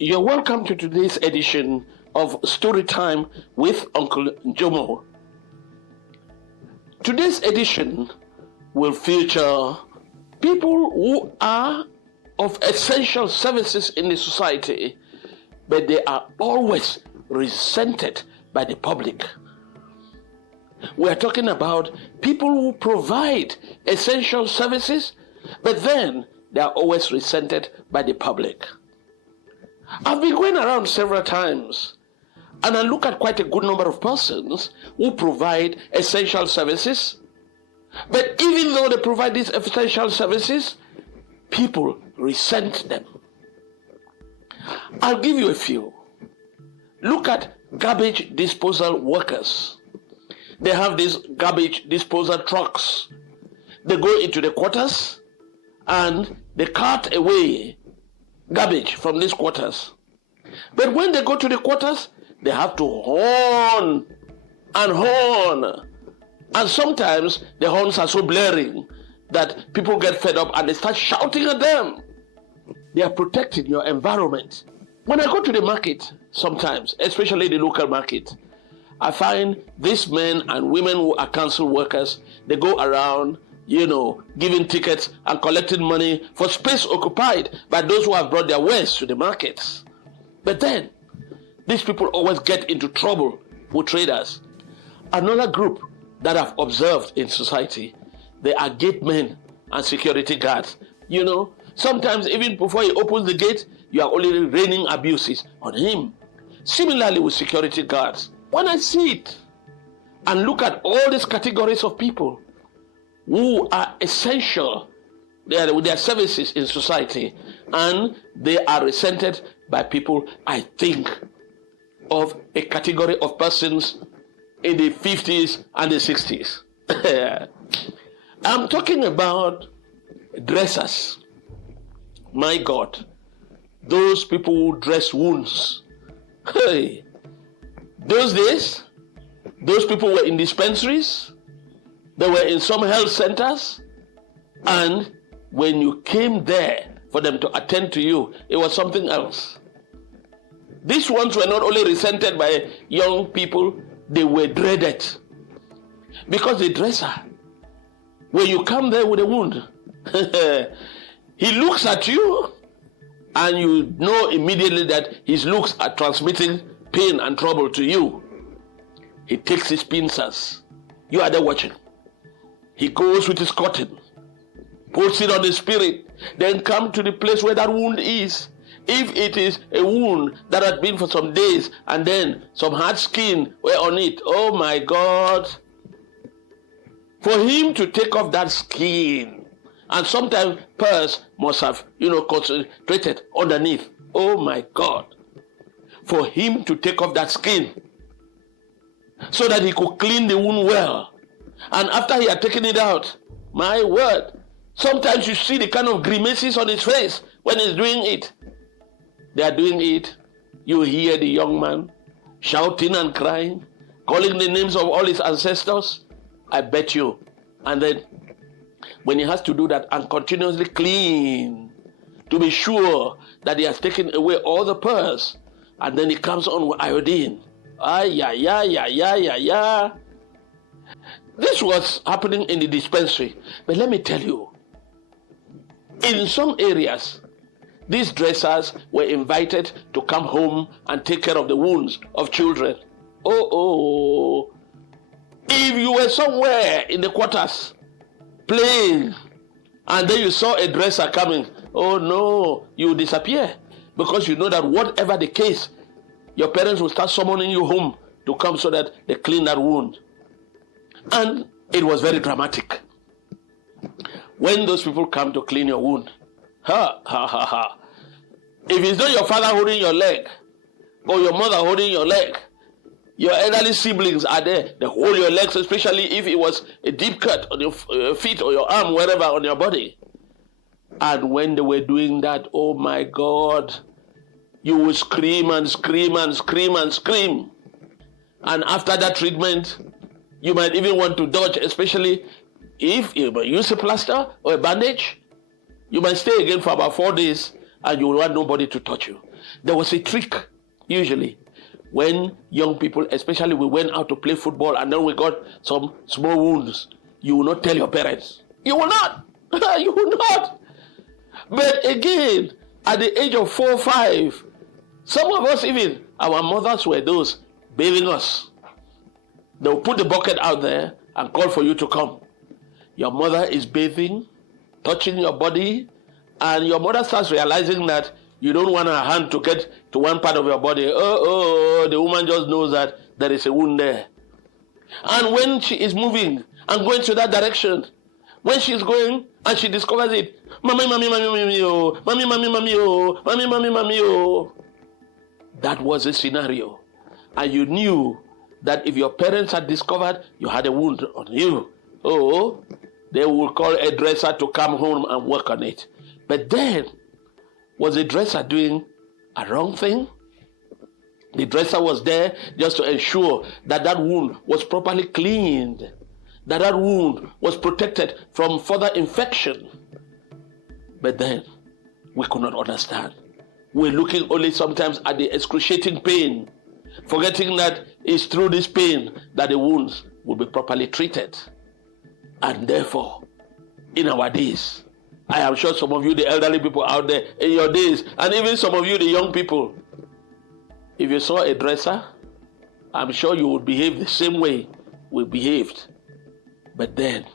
You're welcome to today's edition of Storytime with Uncle Njomo. Today's edition will feature people who are of essential services in the society, but they are always resented by the public. We are talking about people who provide essential services, but then they are always resented by the public. I've been going around several times, and I look at quite a good number of persons who provide essential services. But even though they provide these essential services, people resent them. I'll give you a few. Look at garbage disposal workers. They have these garbage disposal trucks. They go into the quarters and they cart away garbage from these quarters. But when they go to the quarters, they have to horn and horn. And sometimes the horns are so blaring that people get fed up and they start shouting at them. They are protecting your environment. When I go to the market, sometimes, especially the local market, I find these men and women who are council workers, they go around, giving tickets and collecting money for space occupied by those who have brought their wares to the markets. But then, these people always get into trouble with traders. Another group that I've observed in society, they are gate men and security guards. Sometimes even before he opens the gate, you are already raining abuses on him. Similarly with security guards. When I see it and look at all these categories of people who are essential with their services in society, and they are resented by people, I think of a category of persons in the 50s and the 60s. I'm talking about dressers. My God, those people who dress wounds. Hey, those days, those people were in dispensaries, they were in some health centers, and when you came there for them to attend to you, it was something else. These ones were not only resented by young people, they were dreaded. Because the dresser, when you come there with a wound, he looks at you and you know immediately that his looks are transmitting pain and trouble to you. He takes his pincers. You are there watching. He goes with his cotton, puts it on the spirit, then come to the place where that wound is. If it is a wound that had been for some days and then some hard skin were on it, oh my God. For him to take off that skin, and sometimes pus must have, concentrated underneath. Oh my God. For him to take off that skin so that he could clean the wound well. And after he had taken it out, my word, sometimes you see the kind of grimaces on his face when he's doing it. They are doing it. You hear the young man shouting and crying, calling the names of all his ancestors. I bet you. And then when he has to do that and continuously clean to be sure that he has taken away all the pus, and then he comes on with iodine. This was happening in the dispensary. But let me tell you, in some areas, these dressers were invited to come home and take care of the wounds of children. If you were somewhere in the quarters playing and then you saw a dresser coming, oh no, you disappear. Because you know that whatever the case, your parents will start summoning you home to come so that they clean that wound. And it was very dramatic. When those people come to clean your wound, if it's not your father holding your leg or your mother holding your leg, your elderly siblings are there. They hold your legs, especially if it was a deep cut on your feet or your arm, wherever on your body. And when they were doing that, oh my God, you would scream and scream and scream and scream. And after that treatment, you might even want to dodge, especially if you use a plaster or a bandage. You might stay again for about 4 days and you will want nobody to touch you. There was a trick, usually, when young people, especially we went out to play football and then we got some small wounds. You will not tell your parents. You will not. You will not. But again, at the age of 4 or 5, some of us even, our mothers were those bathing us. They'll put the bucket out there and call for you to come. Your mother is bathing, touching your body, and your mother starts realizing that you don't want her hand to get to one part of your body. The woman just knows that there is a wound there. And when she is moving and going to that direction, when she's going and she discovers it, mommy, mommy, mommy, mommy, oh, mommy, mommy, mommy, oh, mommy, mommy, mommy, oh. That was a scenario. And you knew that if your parents had discovered you had a wound on you, they will call a dresser to come home and work on it. But then, was the dresser doing a wrong thing? The dresser was there just to ensure that that wound was properly cleaned, that that wound was protected from further infection. But then, we could not understand. We're looking only sometimes at the excruciating pain, forgetting that it's through this pain that the wounds will be properly treated. And therefore, in our days, I am sure some of you, the elderly people out there, in your days, and even some of you, the young people, if you saw a dresser, I'm sure you would behave the same way we behaved. But then,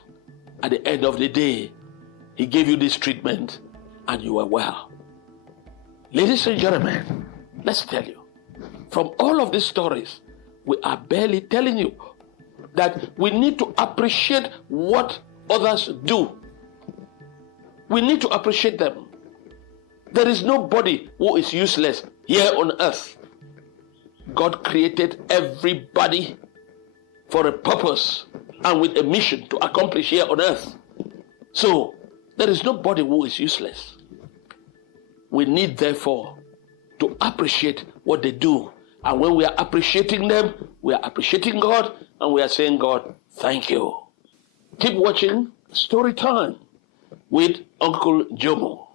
at the end of the day, he gave you this treatment and you were well. Ladies and gentlemen, let's tell you, from all of these stories, we are barely telling you that we need to appreciate what others do. We need to appreciate them. There is nobody who is useless here on earth. God created everybody for a purpose and with a mission to accomplish here on earth. So, there is nobody who is useless. We need, therefore, to appreciate what they do. And when we are appreciating them, we are appreciating God, and we are saying, God, thank you. Keep watching Story Time with Uncle Njomo.